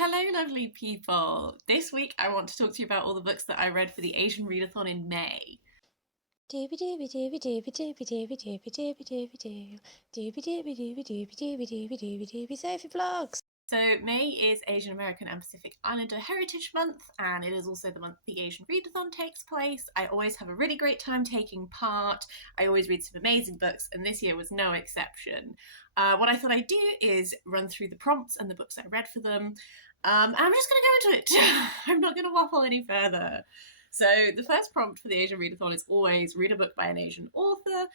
Hello, lovely people. This week I want to talk to you about all the books that I read for the Asian Readathon in May. Dooby dooby dooby dooby dooby dooby dooby dooby dooby doo. Dooby dooby dooby dooby dooby dooby dooby dooby Sophie Vlogs. So May is Asian American and Pacific Islander Heritage Month, and it is also the month the Asian Readathon takes place. I always have a really great time taking part. I always read some amazing books, and this year was no exception. What I thought I'd do is run through the prompts and the books I read for them. I'm just going to go into it. I'm not going to waffle any further. So the first prompt for the Asian Readathon is always read a book by an Asian author.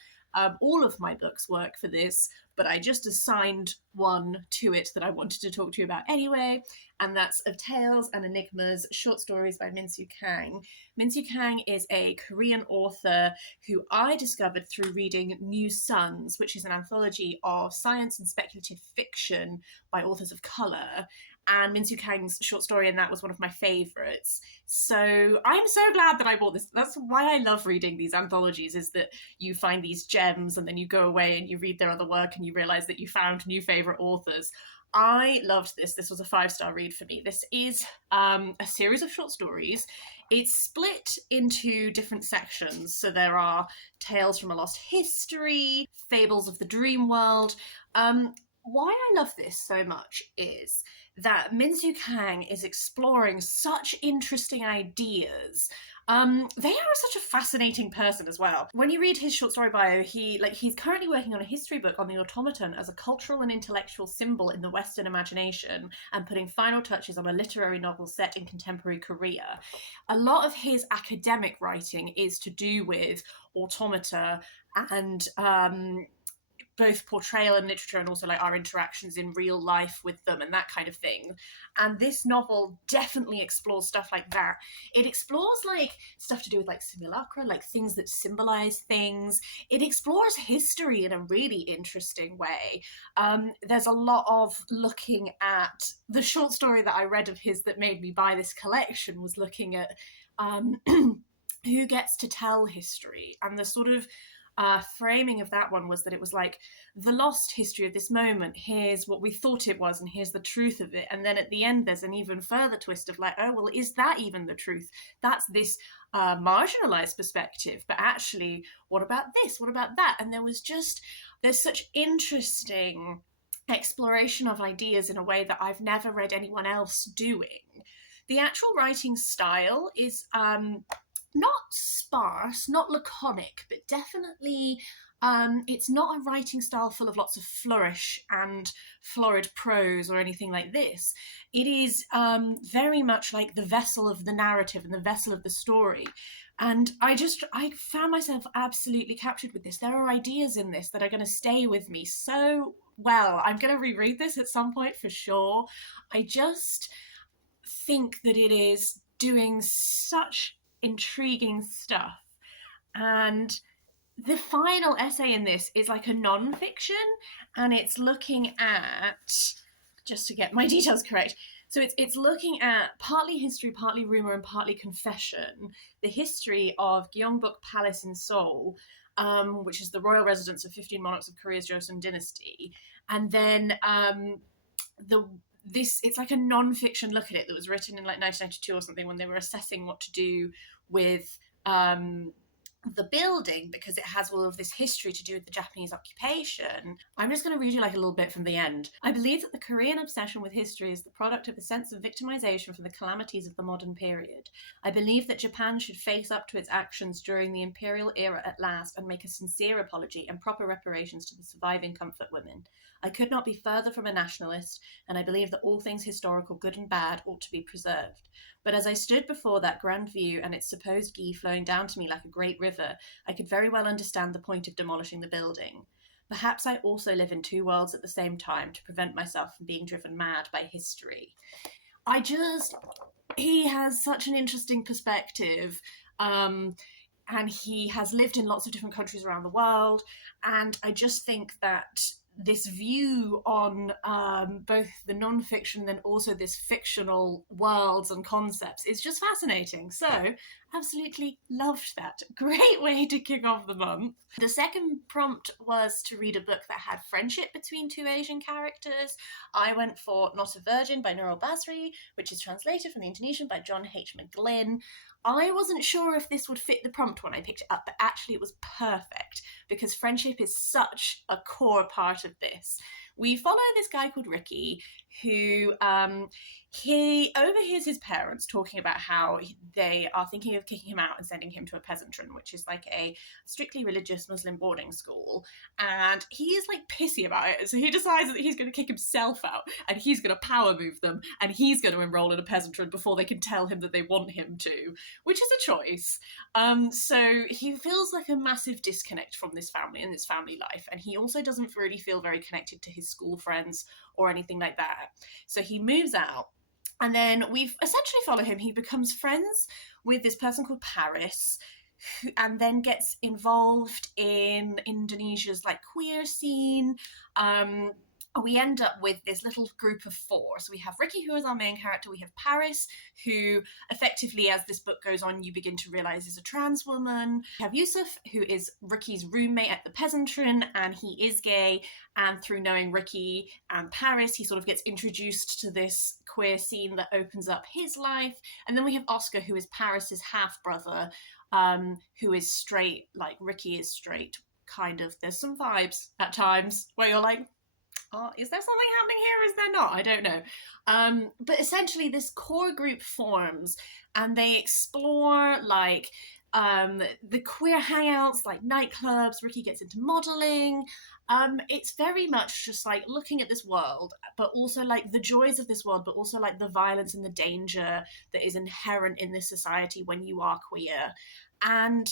All of my books work for this, but I just assigned one to it that I wanted to talk to you about anyway, and that's Of Tales and Enigmas, short stories by Minsoo Kang. Minsoo Kang is a Korean author who I discovered through reading New Suns, which is an anthology of science and speculative fiction by authors of colour. And Minsoo Kang's short story in that was one of my favourites. So I'm so glad that I bought this. That's why I love reading these anthologies, is that you find these gems and then you go away and you read their other work and you realise that you found new favourite authors. I loved this. This was a 5-star read for me. This is a series of short stories. It's split into different sections. So there are Tales from a Lost History, Fables of the Dream World. Why I love this so much is that Minsoo Kang is exploring such interesting ideas. They are such a fascinating person as well. When you read his short story bio, he's currently working on a history book on the automaton as a cultural and intellectual symbol in the Western imagination, and putting final touches on a literary novel set in contemporary Korea. A lot of his academic writing is to do with automata and both portrayal and literature, and also like our interactions in real life with them and that kind of thing. And this novel definitely explores stuff like that. It explores like stuff to do with like simulacra, like things that symbolize things. It explores history in a really interesting way. There's a lot of looking at the short story that I read of his that made me buy this collection was looking at who gets to tell history, and the sort of framing of that one was that it was like the lost history of this moment. Here's what we thought it was, and here's the truth of it. And then at the end, there's an even further twist of like, oh, well, is that even the truth? That's this marginalized perspective. But actually, what about this? What about that? And there's such interesting exploration of ideas in a way that I've never read anyone else doing. The actual writing style is not sparse, not laconic, but definitely it's not a writing style full of lots of flourish and florid prose or anything like this. It is very much like the vessel of the narrative and the vessel of the story. And I found myself absolutely captured with this. There are ideas in this that are going to stay with me so well. I'm going to reread this at some point for sure. I just think that it is doing such intriguing stuff. And the final essay in this is like a non-fiction, and it's looking at, just to get my details correct, so it's looking at partly history, partly rumor, and partly confession, the history of Gyeongbok Palace in Seoul, which is the royal residence of 15 monarchs of Korea's Joseon dynasty. And then it's like a non-fiction look at it that was written in like 1992 or something, when they were assessing what to do with the building, because it has all of this history to do with the Japanese occupation. I'm just going to read you like a little bit from the end. I believe that the Korean obsession with history is the product of a sense of victimization for the calamities of the modern period. I believe that Japan should face up to its actions during the imperial era at last and make a sincere apology and proper reparations to the surviving comfort women. I could not be further from a nationalist, and I believe that all things historical, good and bad, ought to be preserved. But as I stood before that grand view and its supposed gi flowing down to me like a great river, I could very well understand the point of demolishing the building. Perhaps I also live in two worlds at the same time to prevent myself from being driven mad by history. He has such an interesting perspective. And he has lived in lots of different countries around the world. And I just think that this view on both the non-fiction and then also this fictional worlds and concepts is just fascinating. So absolutely loved that. Great way to kick off the month. The second prompt was to read a book that had friendship between two Asian characters. I went for Not a Virgin by Nuril Basri, which is translated from the Indonesian by John H. McGlynn. I wasn't sure if this would fit the prompt when I picked it up, but actually it was perfect because friendship is such a core part of this. We follow this guy called Ricky who he overhears his parents talking about how they are thinking of kicking him out and sending him to a peasantry, which is like a strictly religious Muslim boarding school. And he is like pissy about it. So he decides that he's going to kick himself out and he's going to power move them and he's going to enroll in a peasantry before they can tell him that they want him to, which is a choice. So he feels like a massive disconnect from this family and this family life. And he also doesn't really feel very connected to his school friends or anything like that. So he moves out. And then we essentially follow him. He becomes friends with this person called Paris, and then gets involved in Indonesia's like queer scene. We end up with this little group of four. So we have Ricky, who is our main character. We have Paris, who effectively, as this book goes on, you begin to realize is a trans woman. We have Yusuf, who is Ricky's roommate at the peasantry, and he is gay. And through knowing Ricky and Paris, he sort of gets introduced to this queer scene that opens up his life. And then we have Oscar, who is Paris's half-brother, who is straight, like Ricky is straight, kind of. There's some vibes at times where you're like, oh, is there something happening here? Is there not? I don't know. But essentially this core group forms and they explore like the queer hangouts, like nightclubs. Ricky gets into modeling. It's very much just like looking at this world, but also like the joys of this world, but also like the violence and the danger that is inherent in this society when you are queer. And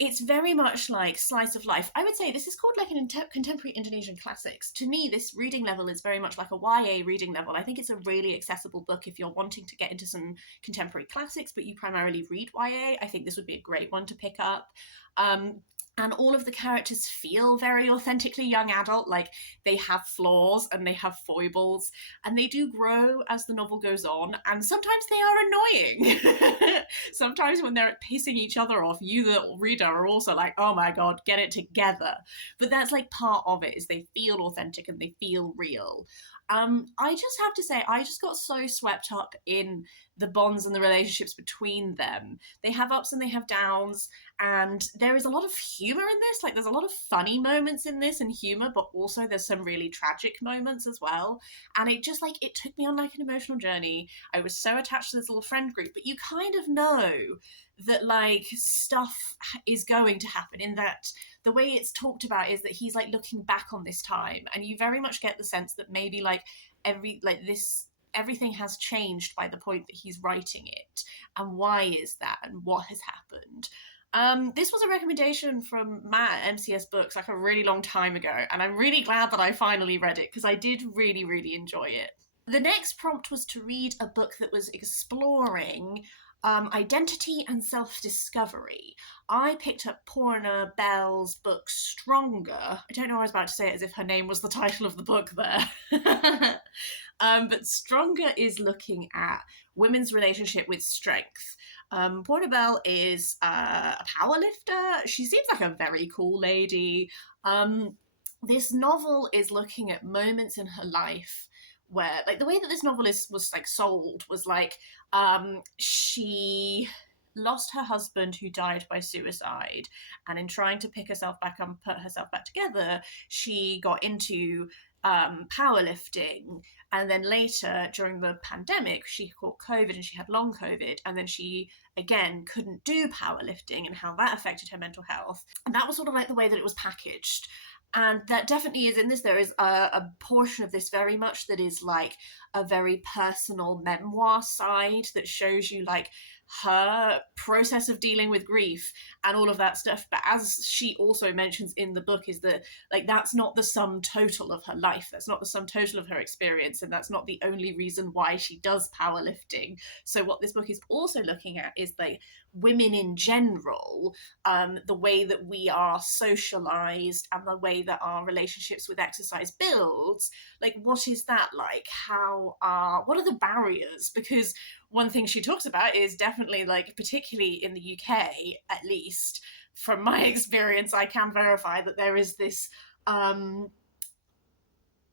it's very much like slice of life. I would say this is called like an contemporary Indonesian classics. To me, this reading level is very much like a YA reading level. I think it's a really accessible book if you're wanting to get into some contemporary classics, but you primarily read YA. I think this would be a great one to pick up. And all of the characters feel very authentically young adult, like they have flaws and they have foibles, and they do grow as the novel goes on, and sometimes they are annoying. Sometimes when they're pissing each other off, you, the reader, are also like, oh my god, get it together. But that's like part of it, is they feel authentic and they feel real. I just have to say, I just got so swept up in the bonds and the relationships between them. They have ups and they have downs, and there is a lot of humor in this. Like, there's a lot of funny moments in this and humor, but also there's some really tragic moments as well. And it just, like, it took me on, like, an emotional journey. I was so attached to this little friend group, but you kind of know that, like, stuff is going to happen, in that the way it's talked about is that he's, like, looking back on this time, and you very much get the sense that maybe, like, everything has changed by the point that he's writing it. And why is that? And what has happened? This was a recommendation from Matt at MCS Books like a really long time ago, and I'm really glad that I finally read it because I did really, really enjoy it. The next prompt was to read a book that was exploring identity and self-discovery. I picked up Poorna Bell's book Stronger. I don't know, I was about to say it as if her name was the title of the book there. But Stronger is looking at women's relationship with strength. Poorna Bell is a powerlifter. She seems like a very cool lady. This novel is looking at moments in her life where, like, the way that this novel was like sold was like, she lost her husband who died by suicide, and in trying to pick herself back up and put herself back together, she got into powerlifting, and then later during the pandemic she caught COVID and she had long COVID, and then she again couldn't do powerlifting, and how that affected her mental health. And that was sort of like the way that it was packaged. And that definitely is in this. There is a portion of this very much that is like a very personal memoir side that shows you like her process of dealing with grief and all of that stuff. But as she also mentions in the book, is that like that's not the sum total of her life, that's not the sum total of her experience, and that's not the only reason why she does powerlifting. So what this book is also looking at is like women in general, the way that we are socialized and the way that our relationships with exercise builds. Like, what is that like? What are the barriers? Because one thing she talks about is definitely, like, particularly in the UK, at least from my experience, I can verify that there is this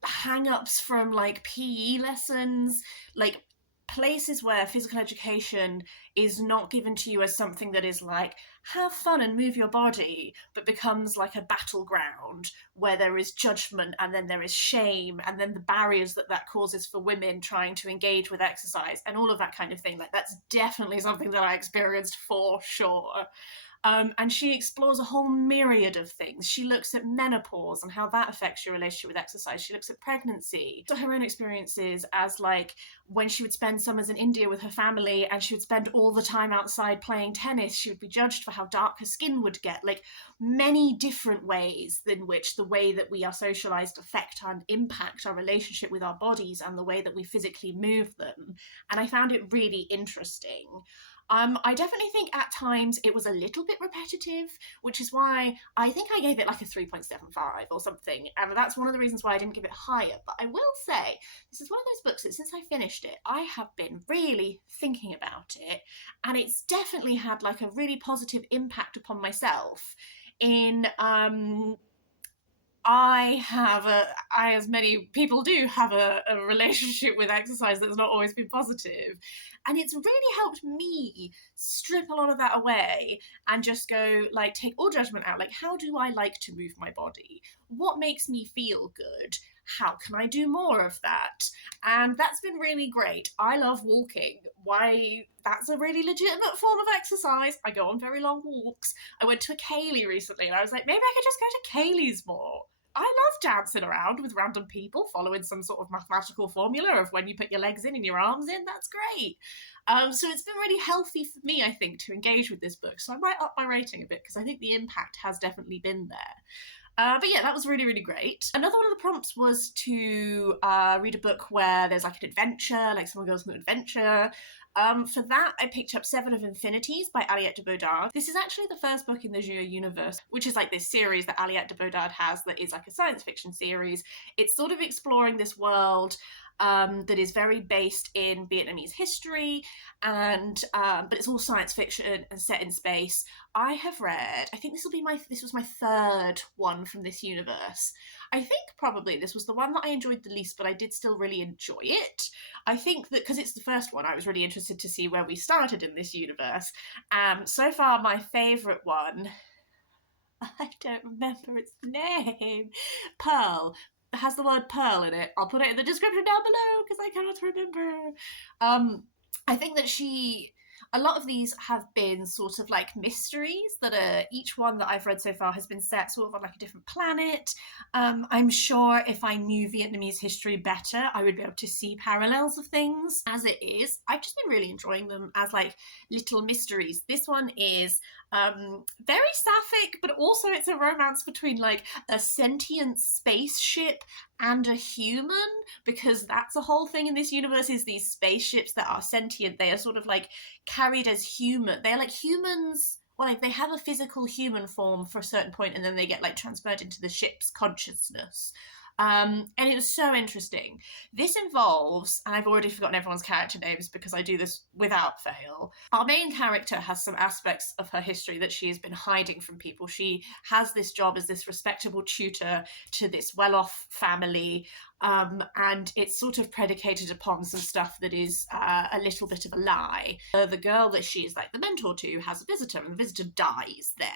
hang-ups from like PE lessons, like places where physical education is not given to you as something that is like have fun and move your body, but becomes like a battleground where there is judgment and then there is shame and then the barriers that that causes for women trying to engage with exercise and all of that kind of thing. Like, that's definitely something that I experienced for sure. And she explores a whole myriad of things. She looks at menopause and how that affects your relationship with exercise. She looks at pregnancy. So her own experiences as like when she would spend summers in India with her family and she would spend all the time outside playing tennis, she would be judged for how dark her skin would get. Like, many different ways in which the way that we are socialized affect and impact our relationship with our bodies and the way that we physically move them. And I found it really interesting. I definitely think at times it was a little bit repetitive, which is why I think I gave it like a 3.75 or something. And that's one of the reasons why I didn't give it higher. But I will say, this is one of those books that since I finished it, I have been really thinking about it. And it's definitely had like a really positive impact upon myself in I, as many people do, have a relationship with exercise that's not always been positive. And it's really helped me strip a lot of that away and just go, like, take all judgment out. Like, how do I like to move my body? What makes me feel good? How can I do more of that? And that's been really great. I love walking. Why? That's a really legitimate form of exercise. I go on very long walks. I went to a Kaylee recently and I was like, maybe I could just go to Kaylee's more. I love dancing around with random people, following some sort of mathematical formula of when you put your legs in and your arms in. That's great. So it's been really healthy for me, I think, to engage with this book. So I might up my rating a bit because I think the impact has definitely been there. But yeah, that was really, really great. Another one of the prompts was to read a book where there's like an adventure, like someone goes on an adventure. For that, I picked up Seven of Infinities by Aliette de Bodard. This is actually the first book in the Jeu universe, which is like this series that Aliette de Bodard has that is like a science fiction series. It's sort of exploring this world that is very based in Vietnamese history, and but it's all science fiction and set in space. I have read, I think this was my third one from this universe. I think probably this was the one that I enjoyed the least, but I did still really enjoy it. I think that because it's the first one, I was really interested to see where we started in this universe. So far, my favourite one, I don't remember its name, Pearl. It has the word pearl in it. I'll put it in the description down below because I cannot remember. I think that a lot of these have been sort of like mysteries that are, each one that I've read so far has been set sort of on like a different planet. I'm sure if I knew Vietnamese history better, I would be able to see parallels of things. As it is, I've just been really enjoying them as like little mysteries. This one is very sapphic, but also it's a romance between like a sentient spaceship and a human, because that's a whole thing in this universe, is these spaceships that are sentient. They are sort of like carried as human. They're like humans. Well, like they have a physical human form for a certain point and then they get like transferred into the ship's consciousness. And it was so interesting. This involves, and I've already forgotten everyone's character names because I do this without fail. Our main character has some aspects of her history that she has been hiding from people. She has this job as this respectable tutor to this well-off family, and it's sort of predicated upon some stuff that is a little bit of a lie. The girl that she's like the mentor to has a visitor, and the visitor dies there.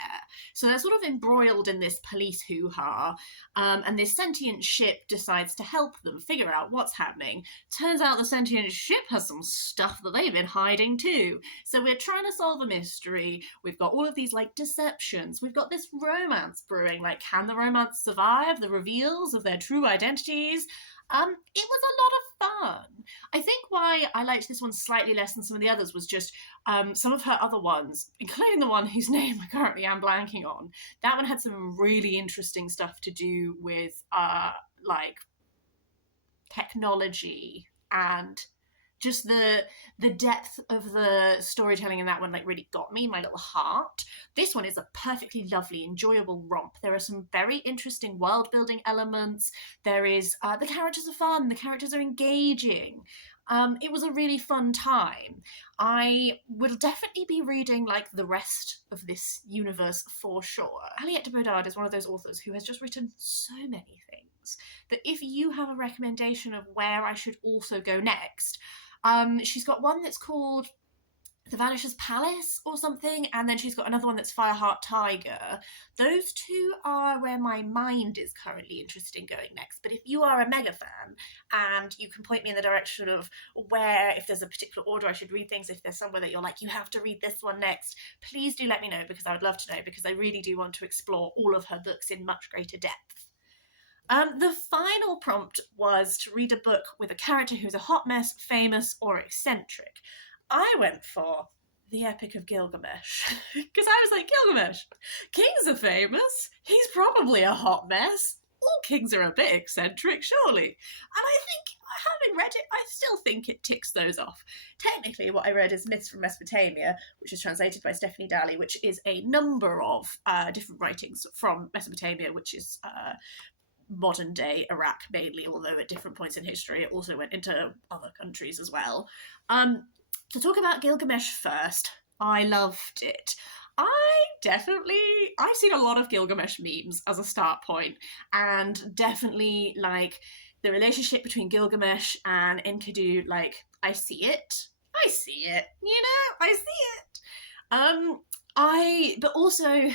So they're sort of embroiled in this police hoo-ha, and this sentient ship decides to help them figure out what's happening. Turns out the sentient ship has some stuff that they've been hiding too. So we're trying to solve a mystery. We've got all of these like deceptions. We've got this romance brewing. Like, can the romance survive the reveals of their true identities? It was a lot of fun. I think why I liked this one slightly less than some of the others was just some of her other ones, including the one whose name I currently am blanking on. That one had some really interesting stuff to do with like technology and just the depth of the storytelling in that one like really got me, my little heart. This one is a perfectly lovely, enjoyable romp. There are some very interesting world building elements. There is the characters are fun, the characters are engaging. It was a really fun time. I will definitely be reading like the rest of this universe for sure. Aliette de Bodard is one of those authors who has just written so many things that if you have a recommendation of where I should also go next, she's got one that's called The Vanisher's Palace or something, and then she's got another one that's Fireheart Tiger. Those two are where my mind is currently interested in going next. But if you are a mega fan and you can point me in the direction of where, if there's a particular order I should read things, if there's somewhere that you're like, you have to read this one next, please do let me know, because I would love to know, because I really do want to explore all of her books in much greater depth. The final prompt was to read a book with a character who's a hot mess, famous, or eccentric. I went for the Epic of Gilgamesh, because I was like, Gilgamesh, kings are famous, he's probably a hot mess, all kings are a bit eccentric, surely. And I think, having read it, I still think it ticks those off. Technically, what I read is Myths from Mesopotamia, which is translated by Stephanie Dalley, which is a number of different writings from Mesopotamia, which is modern day Iraq mainly, although at different points in history it also went into other countries as well. To talk about Gilgamesh first, I loved it. I've seen a lot of Gilgamesh memes as a start point, and definitely like the relationship between Gilgamesh and Enkidu, like I see it, I see it. But also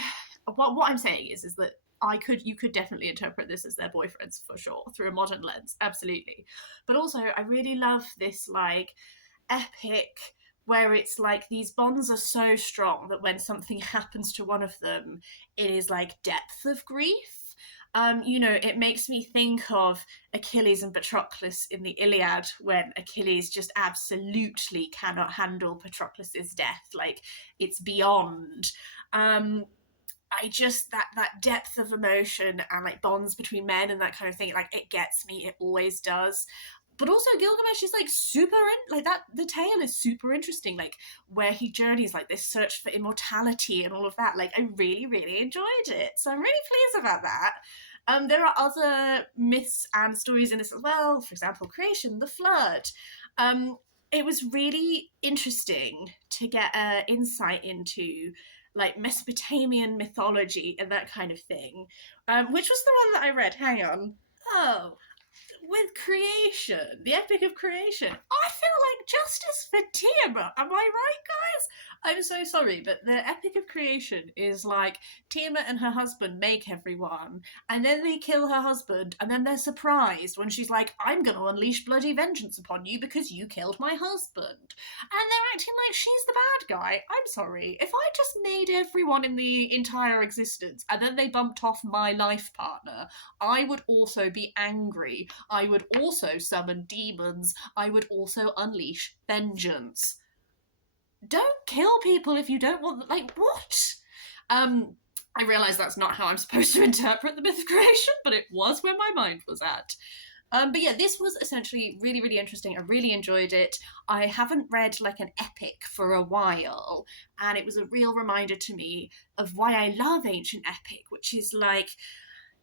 what I'm saying is that you could definitely interpret this as their boyfriends for sure through a modern lens, absolutely. But also, I really love this like epic where it's like these bonds are so strong that when something happens to one of them, it is like depth of grief. It makes me think of Achilles and Patroclus in the Iliad, when Achilles just absolutely cannot handle Patroclus's death. Like, it's beyond. I just that depth of emotion and like bonds between men and that kind of thing, like it gets me, it always does. But also Gilgamesh is like like that, the tale is super interesting, like where he journeys, like this search for immortality and all of that. Like I really, really enjoyed it. So I'm really pleased about that. There are other myths and stories in this as well. For example, creation, the flood. It was really interesting to get insight into like Mesopotamian mythology and that kind of thing, which was the one that I read. Hang on. Oh, with creation, the Epic of Creation. I feel like justice for Tiamat. Am I right, guys? I'm so sorry, but the Epic of Creation is like Tiamat and her husband make everyone, and then they kill her husband, and then they're surprised when she's like, I'm going to unleash bloody vengeance upon you because you killed my husband. And they're acting like she's the bad guy. I'm sorry. If I just made everyone in the entire existence and then they bumped off my life partner, I would also be angry. I would also summon demons. I would also unleash vengeance. Don't kill people if you don't want them. Like, what? I realise that's not how I'm supposed to interpret the myth of creation, but it was where my mind was at. But yeah, this was essentially really, really interesting. I really enjoyed it. I haven't read like an epic for a while, and it was a real reminder to me of why I love ancient epic, which is like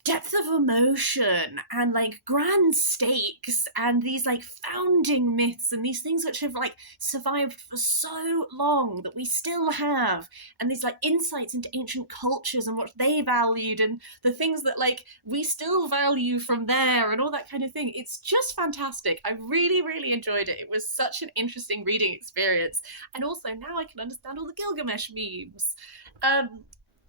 depth of emotion and like grand stakes and these like founding myths and these things which have like survived for so long that we still have, and these like insights into ancient cultures and what they valued and the things that like we still value from there and all that kind of thing. It's just fantastic. I really, really enjoyed it. It was such an interesting reading experience, and also now I can understand all the Gilgamesh memes.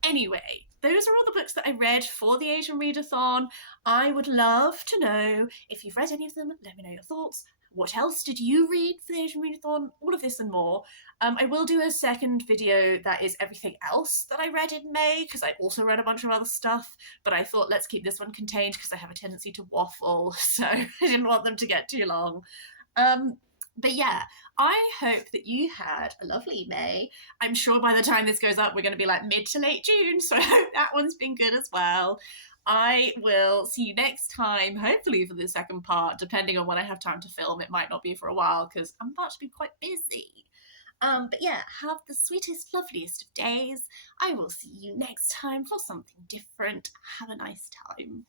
Anyway, those are all the books that I read for the Asian Readathon. I would love to know if you've read any of them. Let me know your thoughts. what else did you read for the Asian Readathon? All of this and more. I will do a second video that is everything else that I read in May, because I also read a bunch of other stuff, but I thought let's keep this one contained because I have a tendency to waffle, so I didn't want them to get too long. But yeah, I hope that you had a lovely May. I'm sure by the time this goes up, we're going to be like mid to late June, so I hope that one's been good as well. I will see you next time, hopefully for the second part, depending on when I have time to film. It might not be for a while because I'm about to be quite busy. But yeah, have the sweetest, loveliest of days. I will see you next time for something different. Have a nice time.